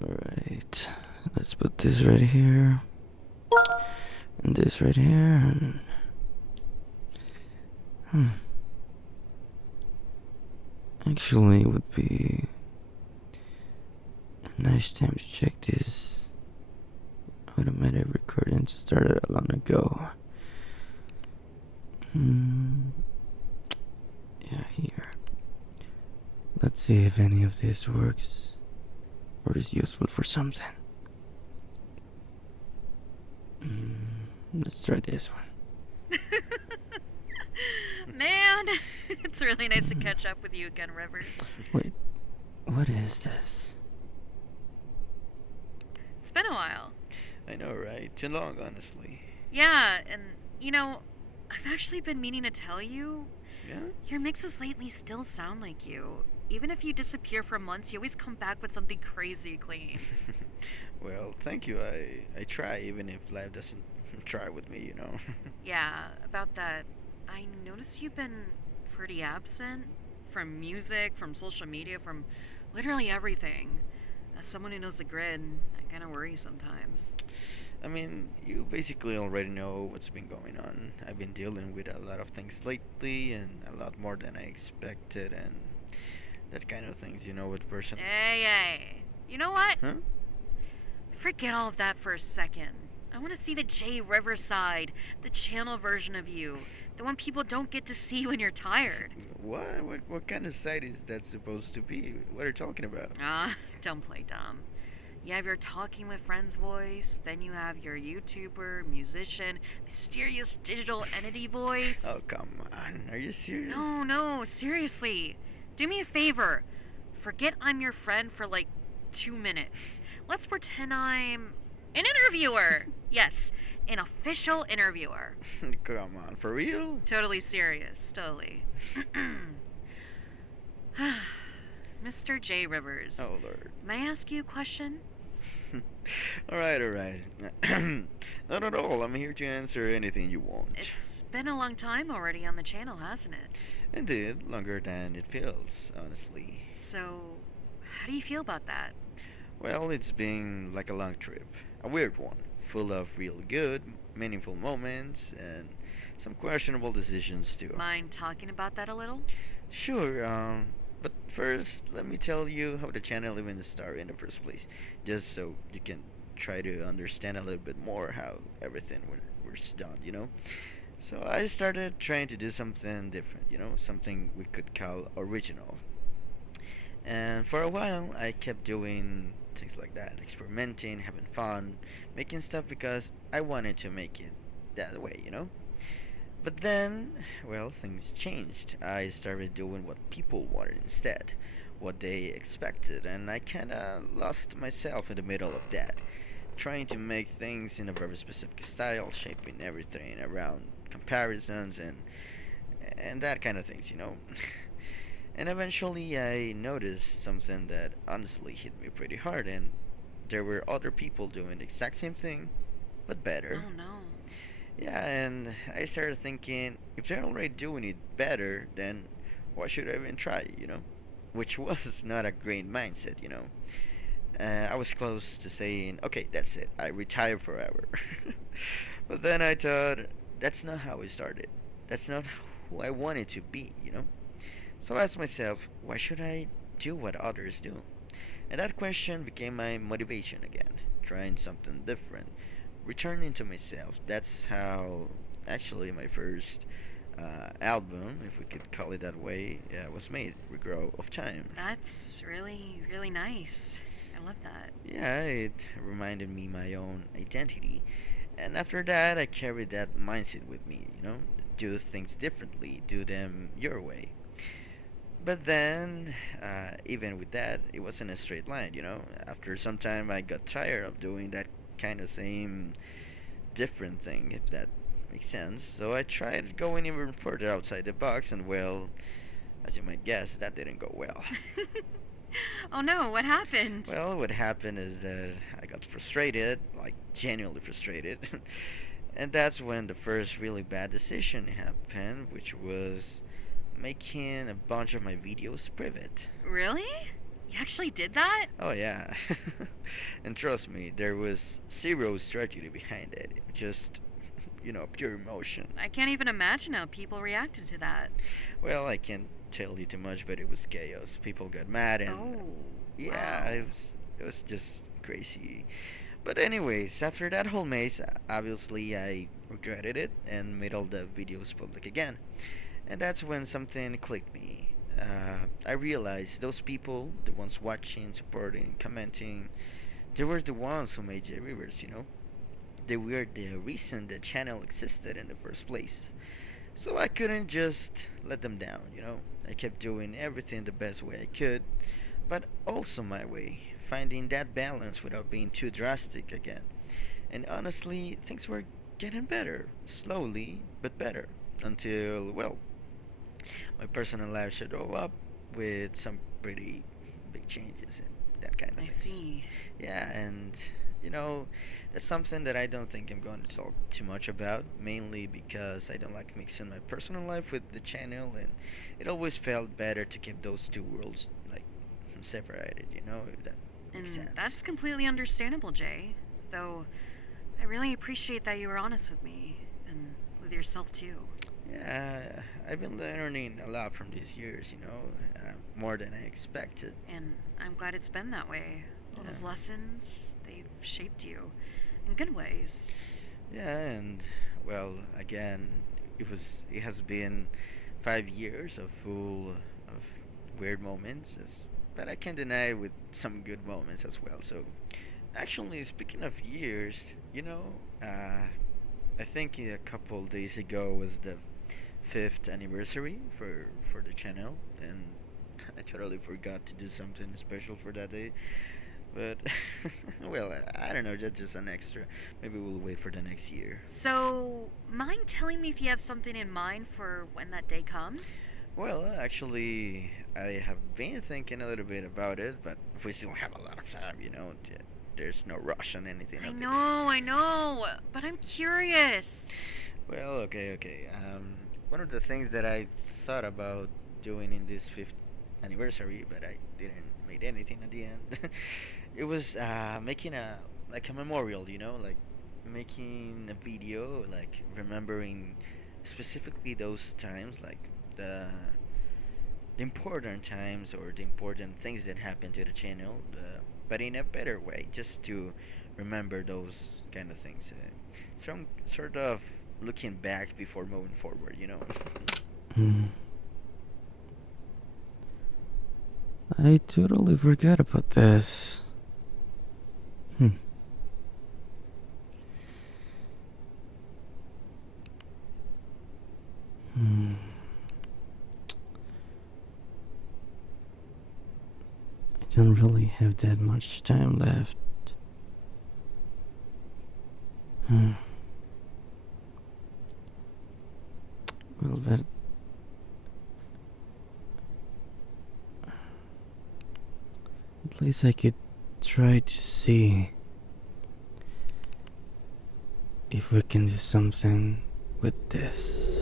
Alright, let's put this right here, and this right here, and... Actually, it would be a nice time to check this automatic recording started long ago. Yeah, here. Let's see if any of this works or is useful for something. Let's try this one. Man, it's really nice to catch up with you again, Rivers. Wait, what is this? It's been a while. I know, right? Too long, honestly. Yeah, and I've actually been meaning to tell you, Yeah? your mixes lately still sound like you. Even if you disappear for months, you always come back with something crazy clean. Well, thank you. I try, even if life doesn't try with me, you know. Yeah, about that, I noticed you've been pretty absent from music, from social media, from literally everything. As someone who knows the grid, I kind of worry sometimes. I mean, you basically already know what's been going on. I've been dealing with a lot of things lately, and a lot more than I expected, and that kind of things, you know, with person. Hey. You know what? Huh? Forget all of that for a second. I want to see the J Riverside, the channel version of you, the one people don't get to see when you're tired. What? What kind of site is that supposed to be? What are you talking about? Don't play dumb. You have your talking with friends voice, then you have your YouTuber, musician, mysterious digital entity voice. Oh, come on. Are you serious? No, seriously. Do me a favor. Forget I'm your friend for like 2 minutes. Let's pretend I'm an interviewer. Yes, an official interviewer. Come on, for real? Totally serious, totally. Mr. J. Rivers, Oh, Lord. may I ask you a question? Alright. Not at all. I'm here to answer anything you want. It's been a long time already on the channel, hasn't it? Indeed, longer than it feels, honestly. So, how do you feel about that? Well, it's been like a long trip. A weird one. Full of real good, meaningful moments, and some questionable decisions too. Mind talking about that a little? Sure, but first, let me tell you how the channel even started in the first place, just so you can try to understand a little bit more how everything was done, you know? So I started trying to do something different, you know, something we could call original. And for a while, I kept doing things like that, experimenting, having fun, making stuff because I wanted to make it that way, you know? But then, well, things changed. I started doing what people wanted instead, what they expected, and I kinda lost myself in the middle of that, trying to make things in a very specific style, shaping everything around comparisons and that kind of things, you know. And eventually I noticed something that honestly hit me pretty hard, and there were other people doing the exact same thing, but better. Oh no. Yeah, and I started thinking, if they're already doing it better, then why should I even try, you know? Which was not a great mindset, you know. I was close to saying, okay, that's it, I retire forever. But then I thought, that's not how it started. That's not who I wanted to be, you know? So I asked myself, why should I do what others do? And that question became my motivation again, trying something different, returning to myself. That's how actually my first album, if we could call it that way, was made, Regrow of Time. That's really, really nice. I love that. Yeah, it reminded me my own identity. And after that, I carried that mindset with me, you know? Do things differently, do them your way. But then, even with that, it wasn't a straight line, you know? After some time, I got tired of doing that kind of same different thing, if that makes sense. So I tried going even further outside the box, and well, as you might guess, that didn't go well. Oh no, what happened? Well, what happened is that I got frustrated, like genuinely frustrated. And that's when the first really bad decision happened, which was making a bunch of my videos private. Really? You actually did that? Oh yeah. And trust me, there was zero strategy behind it. Just, pure emotion. I can't even imagine how people reacted to that. Well, I can't tell you too much, but it was chaos. People got mad and Oh, yeah, wow. it was just crazy. But anyways, after that whole maze, obviously I regretted it and made all the videos public again. And that's when something clicked me. I realized those people, the ones watching, supporting, commenting, they were the ones who made J Rivers. They were the reason the channel existed in the first place. So I couldn't just let them down. I kept doing everything the best way I could, but also my way, finding that balance without being too drastic again. And honestly, things were getting better, slowly, but better, until, well, my personal life should go up with some pretty big changes and that kind of I things. see. Yeah, and you know, that's something that I don't think I'm going to talk too much about, mainly because I don't like mixing my personal life with the channel, and it always felt better to keep those two worlds like separated, if that makes And sense. that's completely understandable, Jay. Though, I really appreciate that you were honest with me, and with yourself too. Yeah, I've been learning a lot from these years, more than I expected. And I'm glad it's been that way. All Yeah. those lessons, they've shaped you in good ways. Yeah, and well, again, it has been 5 years of full of weird moments, but I can't deny with some good moments as well. So, actually, speaking of years, I think a couple days ago was the fifth anniversary for the channel, and I totally forgot to do something special for that day. But well, I don't know, just an extra. Maybe we'll wait for the next year. So, mind telling me if you have something in mind for when that day comes? Well, actually, I have been thinking a little bit about it, but we still have a lot of time. There's no rush on anything of this. I know, but I'm curious. Well, okay. One of the things that I thought about doing in this fifth anniversary, but I didn't make anything at the end. It was making a memorial, like making a video, like remembering specifically those times, like the the important times or the important things that happened to the channel, but in a better way, just to remember those kind of things. Some sort of looking back before moving forward. Hmm. I totally forgot about this. Hmm. Hmm. I don't really have that much time left. Hmm. Well, but at least I could try to see if we can do something with this.